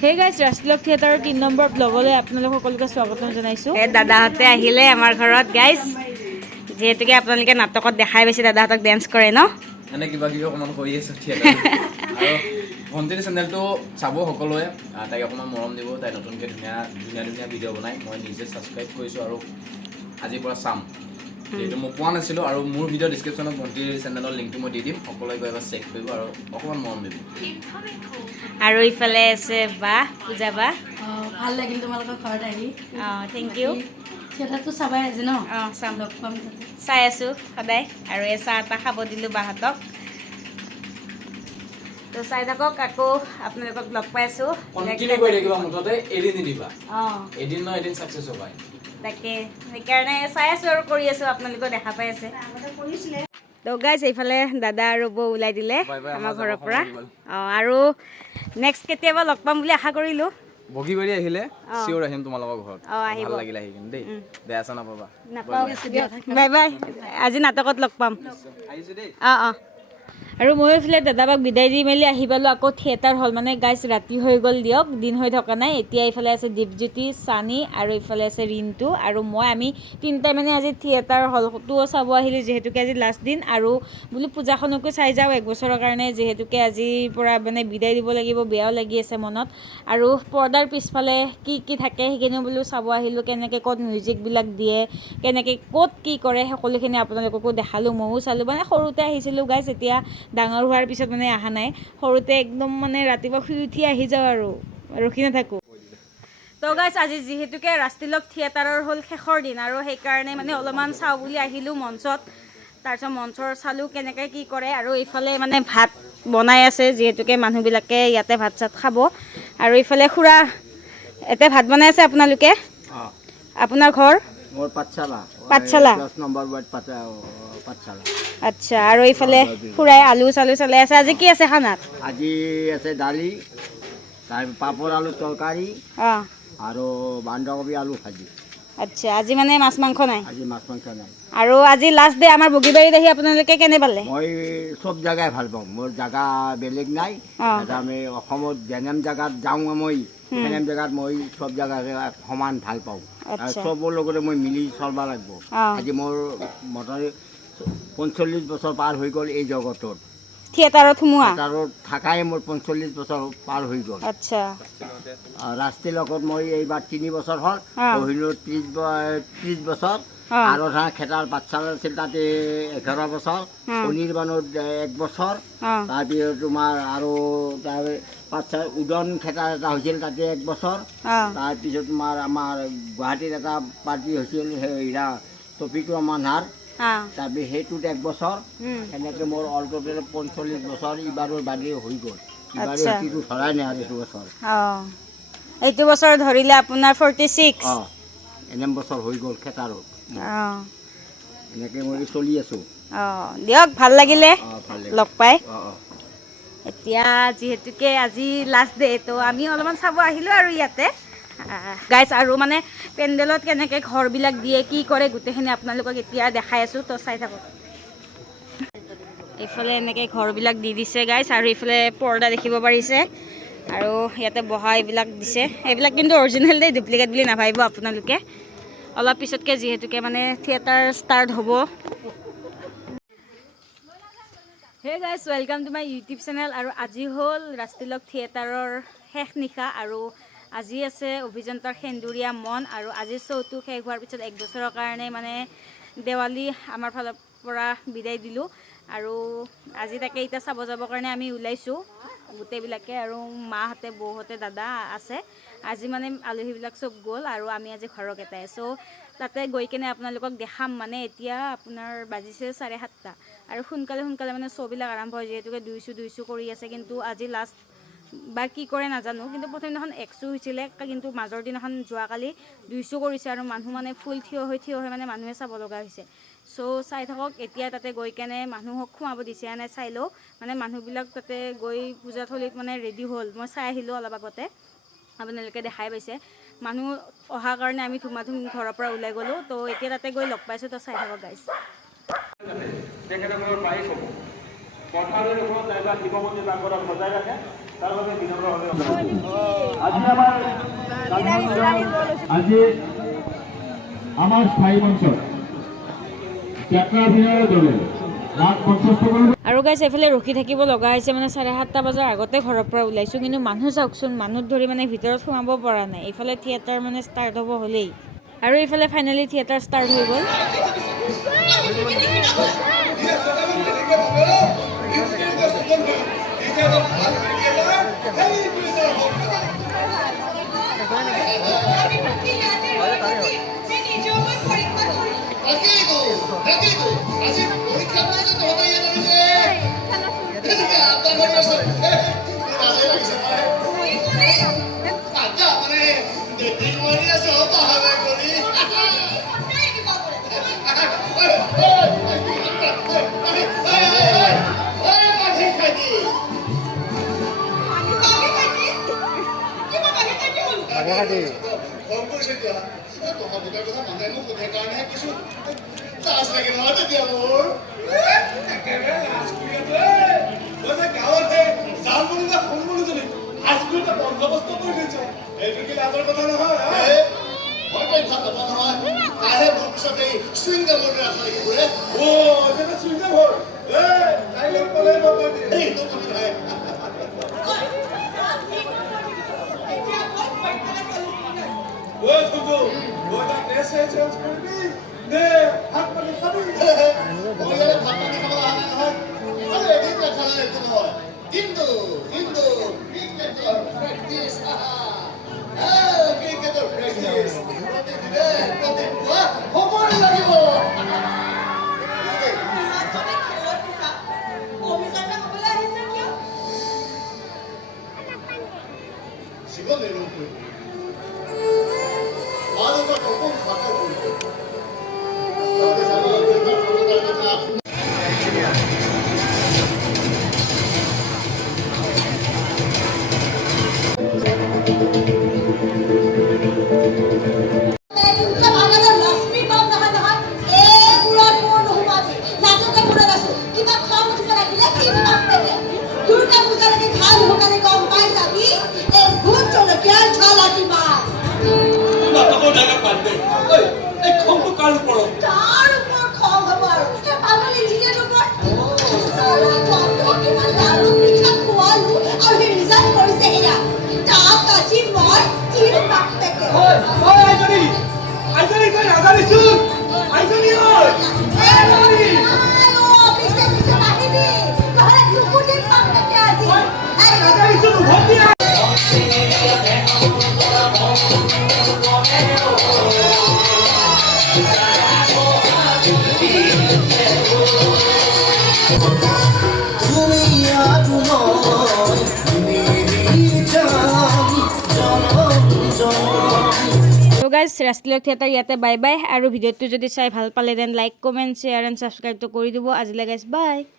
হে গাইছ ৰাষ্ট্ৰীয় থিয়েটাৰৰ 3 নম্বৰ ব্লগলৈ আপোনালোক সকলোকে স্বাগতম জনাইছোঁ। দাদাহঁতে আহিলে আমাৰ ঘৰত গাইছ, যিহেতুকে আপোনালোকে নাটকত দেখাই পাইছে দাদাহঁতক ডেন্স কৰে ন, এনে কিবা কিবি অকণমান কৰি আছে থিয়েটাৰ। আৰু ভণ্টিৰ চেনেলটো চাব সকলোৱে, তাইক অকণমান মৰম দিব। তাই নতুনকৈ ধুনীয়া ভিডিঅ' বনাই, মই নিজে ছাবস্ক্ৰাইব কৰিছোঁ আৰু আজিৰ পৰা চাম, যিহেতু মই পোৱা নাছিলোঁ। আৰু মোৰ ভিডিঅ' ডিছক্ৰিপশ্যনত ভণ্টিৰ চেনেলৰ লিংকটো মই দি দিম, সকলোৱে গৈ এবাৰ চেক কৰিব আৰু অকণমান মৰম দিব। আৰু ইফালে আছে বা পূজা বা। ভাল লাগিল তোমালোকৰ ঘৰত আহি। Thank U. থিয়েটাৰটো চাবাই আজি ন? চাম, লগ পাম চাই আছোঁ সদায়। আৰু এই চাহ এটা খাব দিলোঁ বাহঁতক, তো চাই থাকক। আকৌ আপোনালোকক লগ পাই আছোঁ। মুঠতে এৰি নিদিবা, এদিন ন এদিন ছাকচেছ হ'ব। তাকে সেইকাৰণে চাই আছোঁ আৰু কৰি আছোঁ, আপোনালোকেও দেখা পাই আছে। তো গাইছ, এইফালে দাদা আৰু বৌ ওলাই দিলে আমাৰ ঘৰৰ পৰা। আৰু নেক্সট কেতিয়াবা লগ পাম বুলি আশা কৰিলোঁ। বগীবাৰী আহিলে চিয়ৰ আহিম তোমালোকৰ ঘৰত। আহিব, ভাল লাগিলে আহি কিন্তু দেই, বেয়া চেয়া নাপাবা। বাই বাই, আজি নাটকত লগ পাম। আৰু মই এইফালে দাদাবাক বিদায় দি মেলি আহি পালোঁ আকৌ থিয়েটাৰ হল। মানে গাইছ ৰাতি হৈ গ'ল দিয়ক, দিন হৈ থকা নাই। এতিয়া এইফালে আছে দীপজ্যোতি, চানী আৰু এইফালে আছে ৰিণ্টু আৰু আমি তিনিটাই মানে আজি থিয়েটাৰ হলটোও চাব আহিলোঁ, যিহেতুকে আজি লাষ্ট দিন। আৰু বোলো পূজাখনকো চাই যাওঁ 1 বছৰৰ কাৰণে, যিহেতুকে আজিৰ পৰা মানে বিদায় দিব লাগিব, বেয়াও লাগি আছে মনত। আৰু পৰ্দাৰ পিছফালে কি কি থাকে সেইখিনিও বোলো চাব আহিলোঁ, কেনেকৈ ক'ত মিউজিকবিলাক দিয়ে, কেনেকৈ ক'ত কি কৰে, সকলোখিনি আপোনালোককো দেখালোঁ, ময়ো চালোঁ। মানে সৰুতে আহিছিলোঁ গাইছ, এতিয়া ডাঙৰ হোৱাৰ পিছত মানে অহা নাই। সৰুতে একদম মানে ৰাতিপুৱা শুই উঠি আহি যাওঁ আৰু ৰখি নাথাকোঁ। তো গাইছ, আজি যিহেতুকে ৰাষ্ট্ৰীয় থিয়েটাৰৰ হ'ল শেষৰ দিন, আৰু সেইকাৰণে মানে অলপমান চাওঁ বুলি আহিলোঁ মঞ্চত। তাৰপিছত মঞ্চৰ চালোঁ কেনেকৈ কি কৰে। আৰু এইফালে মানে ভাত বনাই আছে, যিহেতুকে মানুহবিলাকে ইয়াতে ভাত চাত খাব। আৰু এইফালে খুৰা ইয়াতে ভাত বনাই আছে। আপোনালোকে, আপোনাৰ ঘৰ? মোৰ পাঠশালা, 10 নম্বৰ ৱাৰ্ড পাঠশালা। আচ্ছা, আৰু এইফালে খুৰাই আলু চালু চলাই আছে। আজি কি আছে খানাত? আজি আছে দালি, তাৰ পাপৰ আলু তৰকাৰী আৰু বন্ধাকবি আলু ভাজি। আচ্ছা, আজি মানে মাছ মাংস নাই? আজি মাছ মাংস নাই। আৰু আজি লাষ্ট ডে আমাৰ বগীবাৰীত আহি আপোনালোকে কেনে পালে? মই চব জেগাই ভাল পাওঁ, মোৰ জেগা বেলেগ নাই। আমি অসমত যেনেম জেগাত যাওঁ, মই সেনেম জেগাত মই চব জেগাকে সমান ভাল পাওঁ। আৰু চবৰ লগতে মই মিলি চলিব লাগিব। আজি মোৰ মোটামুটি 45 বছৰ পাৰ হৈ গ'ল এই জগতত, থিয়েটাৰত সোমোৱা। থিয়েটাৰত থাকাই মোৰ 45 বছৰ পাৰ হৈ গ'ল। আচ্ছা, ৰাষ্ট্ৰীয় মই এইবাৰ 3 বছৰ হ'ল, বহিলোঁ 30 বছৰ। আৰু খেতাৰ পাঠশালা আছিল, তাতে 11 বছৰ, অনিৰ্বাণত 1 বছৰ। তাৰপিছত তোমাৰ আৰু তাৰ পাঠশালা উদন খেতাৰ এটা হৈছিল, তাতে 1 বছৰ। তাৰপিছত তোমাৰ আমাৰ গুৱাহাটীত এটা পাৰ্টি হৈছিল, হেৰা টপিক ৰমানহাৰ, তাৰপিছত সেইটোত 1 বছৰ। সেনেকৈ মোৰ অল টোটেল 45 বছৰ ইবাৰৰ বাদে হৈ গ'ল। ইবাৰৰ সেইটো ধৰাই নাই আৰু এইটো বছৰ। এইটো বছৰ ধৰিলে আপোনাৰ 46। এনে বছৰ হৈ গ'ল খেতাৰত। এনেকৈ মই চলি আছোঁ। দিয়ক, ভাল লাগিলে লগ পাই। এতিয়া যিহেতুকে আজি লাষ্ট ডে, তো আমি অলপমান চাব আহিলোঁ আৰু ইয়াতে গাইছ। আৰু মানে পেণ্ডেলত কেনেকৈ ঘৰবিলাক দিয়ে, কি কৰে, গোটেইখিনি আপোনালোকক এতিয়া দেখাই আছোঁ, তো চাই থাকক। এইফালে এনেকৈ ঘৰবিলাক দি দিছে গাইছ, আৰু এইফালে পৰ্দা দেখিব পাৰিছে। আৰু ইয়াতে বহা এইবিলাক দিছে, এইবিলাক কিন্তু অৰিজিনেল দেই, ডুপ্লিকেট বুলি নাভাবিব আপোনালোকে। অলপ পিছতকৈ যিহেতুকে মানে থিয়েটাৰ ষ্টাৰ্ট হ'ব। হে গাইছ, welcome to my YouTube channel. আৰু আজি হ'ল ৰাষ্ট্ৰীয় থিয়েটাৰৰ শেষ নিশা, আৰু আজি আছে অভিযন্তাৰ xenduriya মন। আৰু আজি শ্ব'টো শেষ হোৱাৰ পিছত 1 বছৰৰ কাৰণে মানে দেৱালী আমাৰ ফালৰ পৰা বিদায় দিলোঁ। আৰু আজি তাকে এতিয়া চাব যাবৰ কাৰণে আমি ওলাইছোঁ গোটেইবিলাকে, আৰু মাহঁতে, বৌহঁতে, দাদা আছে। আজি মানে আলহীবিলাক চব গ'ল, আৰু আমি আজি ঘৰক এটাই। চ' তাতে গৈ কেনে আপোনালোকক দেখাম। মানে এতিয়া আপোনাৰ বাজিছে 7:30, আৰু সোনকালে মানে শ্ব'বিলাক আৰম্ভ হয়, যিহেতুকে 2 কৰি আছে। কিন্তু আজি লাষ্ট বা কি কৰে নাজানো, কিন্তু প্ৰথম দিনাখন 1 হৈছিলে, কিন্তু মাজৰ দিনাখন যোৱাকালি 2 কৰিছে। আৰু মানুহ মানে ফুল থিয় হৈ মানে মানুহে চাব লগা হৈছে। চ' চাই থাকক। এতিয়া তাতে গৈ কেনে মানুহক সোমাব দিছে নাই চাই লওঁ। মানে মানুহবিলাক তাতে গৈ পূজাথলীত মানে ৰেডি হ'ল, মই চাই আহিলোঁ অলপ আগতে, আপোনালোকে দেখাই পাইছে। মানুহ অহাৰ কাৰণে আমি ধুমাধুম ঘৰৰ পৰা ওলাই গ'লোঁ। তো এতিয়া তাতে গৈ লগ পাইছোঁ, তো চাই থাকক গাইছ। তেখেতসকলৰ প্ৰায়ে ক'ব পথাৰৰ ওপৰত নাইবা শিৱমন্দিৰ প্ৰাংগণত বজাই ৰাখে, তাৰ বাবে বিনম্ৰভাৱে আজি আমাৰ স্থায়ী মঞ্চত যাত্ৰা অভিনয়ৰ দলে ৰাগ 50 টকা আৰু গাইছ এফালে ৰখি থাকিব লগা হৈছে মানে 7:30 বজাৰ আগতে ঘৰৰ পৰা ওলাইছোঁ কিন্তু মানুহ চাওকচোন মানুহ ধৰি মানে ভিতৰত সোমাব পৰা নাই এইফালে থিয়েটাৰ মানে ষ্টাৰ্ট হ'ব হ'লেই আৰু এইফালে ফাইনেলি থিয়েটাৰ ষ্টাৰ্ট হৈ গ'ল So guys, Rajtilok Theater ইয়াতে বাই বাই আৰু ভিডিঅ'টো যদি চাই ভাল পালে দেন লাইক কমেন্ট শ্বেয়াৰ এণ্ড ছাবস্ক্ৰাইবটো কৰি দিব আজিলৈ গাইজ বাই